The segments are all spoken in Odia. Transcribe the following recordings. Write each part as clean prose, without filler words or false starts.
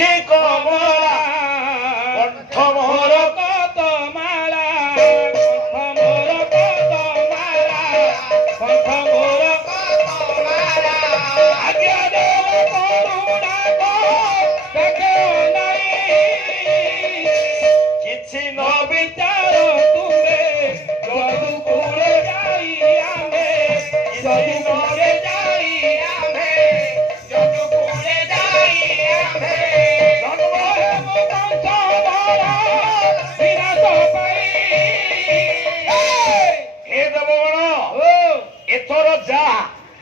আখি কমলা কণ্ঠ মোর কত মালা কণ্ঠ মোর কত মালা কণ্ঠ মোর কত মালা আজ্ঞা দেব করুণা কো দেখে নাই କିଛି ନ বিচার তুলে যদু কুলে যাই আমি যদু কুলে যাই আমি যদু কুলে যাই আমি জন্ম হেব বংশ বড় বিনাশ পাই ଏ ଦେବଗଣ ও ଏଥର ଯା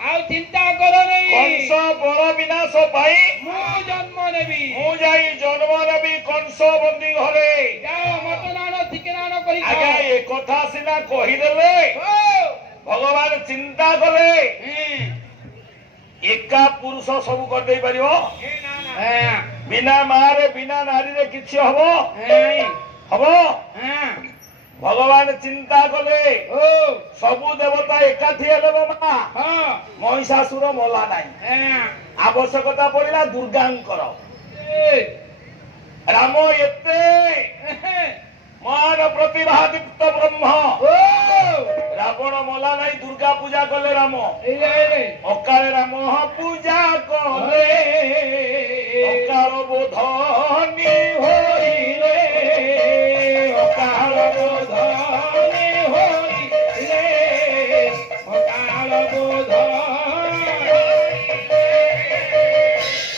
ଆଉ ଚିନ୍ତା କର ନାହିଁ କଂସ ବଳ ବିନାଶ ପାଇଁ ମୁଁ ଜନ୍ମ ନେବି ମୁଁ ଯାଇ ଜନ୍ମ ନେବି କଂସ ବନ୍ଦୀ ଘରେ। ଯାଅ ମଟନାଣ ଚିକେନାଣ କରି ଆଜ୍ଞା ଖାଅ ଏ କଥା ସିନା କହିଦେଲେ ଭଗବାନ ଚିନ୍ତା କଲେ ଏକା ପୁରୁଷ ସବୁ କରିଦେଇ ପାରିବ? ବିନା ମାରେ ବିନା ନାରୀରେ କିଛି ହବ? ହବ? ଭଗବାନ ଚିନ୍ତା କଲେ ସବୁ ଦେବତା ଏକାଠି ହେଲେ ମା ମହିଷାସୁର ମଲା ନାହିଁ। ଆବଶ୍ୟକତା ପଡିଲା ଦୁର୍ଗାଙ୍କର। ରାମ ଏତେ ମହାନ ପ୍ରତିଭାଦୀପ୍ତ ବ୍ରହ୍ମ ରାବଣ ମଲା ନାହିଁ ଦୁର୍ଗା ପୂଜା କଲେ ରାମ ଅକାଳେ ରାମ ପୂଜା କଲେ ଅକାଳ ବୋଧନି ହୋଇଲେ ଅକାଳ ବୋଧନି ହୋଇଲେ ଅକାଳ ବୋଧ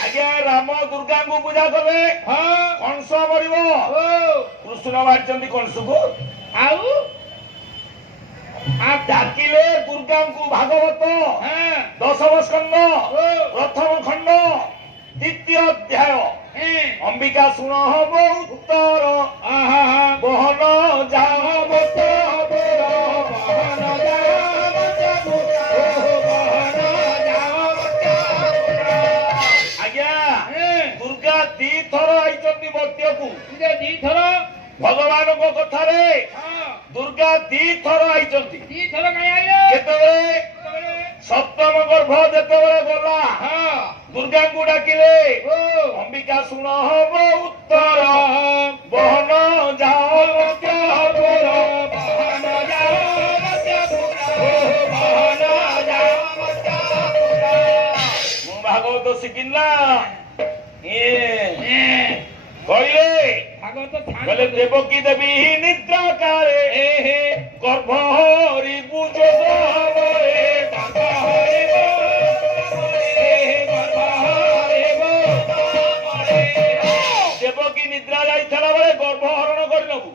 ଆଜ୍ଞା ରାମ ଦୁର୍ଗାଙ୍କୁ ପୂଜା କଲେ କଂସ ମରିବ କୃଷ୍ଣ ମାରିଛନ୍ତି କଂସକୁ ଆଉ ଡାକିଲେ ଦୁର୍ଗାଙ୍କୁ ଭାଗବତ ଦଶମ ସ୍କନ୍ଧ ପ୍ରଥମ ଖଣ୍ଡ ଦ୍ୱିତୀୟ ଅଧ୍ୟାୟ ଅମ୍ବିକା ଶୁଣ ହବ ଉତ୍ତର ବହନ ଯାଅ ବହନ ଆଜ୍ଞା ଦୁର୍ଗା ଦିଥର ଆଇଛନ୍ତି ମର୍ତ୍ତ୍ୟକୁ ଦିଥର ଭଗବାନଙ୍କ କଥାରେ ଦୁର୍ଗା ଦିଥର ଆଇଛନ୍ତି। ଦିଥର କାଇଁ ଆଇଲେ କେତେବେଳେ ସପ୍ତମ ଗର୍ଭ ଯେତେବେଳେ ଗଲା ଦୁର୍ଗାଙ୍କୁ ଡାକିଲେ ଅମ୍ବିକା ଶୁଣ ହବ ଉତ୍ତର ବହନ ଯାଅ ମର୍ତ୍ତ୍ୟପୁର ବହନ ଯାଅ ମୁଁ ଭାଗବତ ଶିଖିନା କହିଲେ ଭାଗବତ କହିଲେ ଦେବକୀ ଦେବୀ ନିଦ୍ରା କାଳେ ଗର୍ଭ ହରିବୁ ଯୋଗ ହବରେ ଦେବକୀ ନିଦ୍ରା ଯାଇଥିଲା ବେଳେ ଗର୍ଭ ହରଣ କରିନବୁ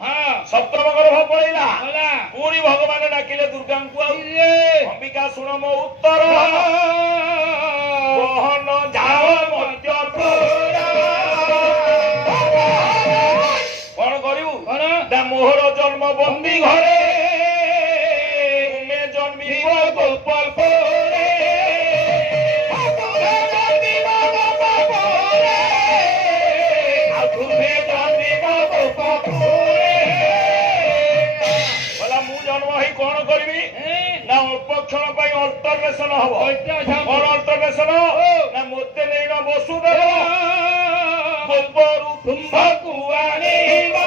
ସପ୍ତମ ଗର୍ଭ ପଳେଇଲା ପୁଣି ଭଗବାନ ଡାକିଲେ ଦୁର୍ଗାଙ୍କୁ ଆଉ ଅମ୍ବିକା ଶୁଣ ମୋ ଉତ୍ତର ବହନ ଯାଅ ମର୍ତ୍ତ୍ୟପୁର କଣ କରିବୁ ନା ମୋହର ଜନ୍ମ ବନ୍ଦୀ ଘରେ ତୁମେ ଜନ୍ମିବ ଗୋପାଳପୁରରେ ଆଉ ତୁମେ ଜନ୍ମିବ ଗୋପାଳପୁରରେ ବୋଲା ମୁଁ ଜନ୍ମ ହେଇ କଣ କରିବି ନା ଅଳ୍ପ କ୍ଷଣ ପାଇଁ ଅଲ୍ଟରନେସନ ହବ। କଣ ଅଲ୍ଟରନେସନ ନା ମୋତେ ନେଇ ବସୁଦେବ ଗୋବରୁ ତୁମ୍ଭକୁ ଆଣିବା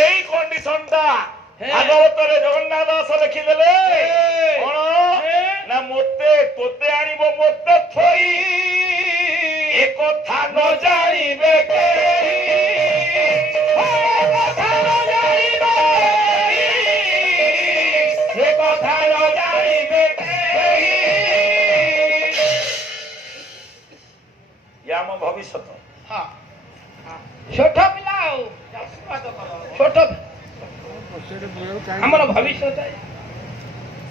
এই କଣ୍ଡିସନଟା ଭାଗବତରେ ଜଗନ୍ନାଥ ଦାସ ଲେଖିଦେଲେ କଣ ନା ମୋତେ ତୋତେ ଆଣିବ ମୋତେ ଥୋଇ ଏ କଥା ନ ଜାଣିବେ ଆମ ଭବିଷ୍ୟତ ଛୋଟ ପିଲା ଆଉ ଛୋଟ ଆମର ଭବିଷ୍ୟତ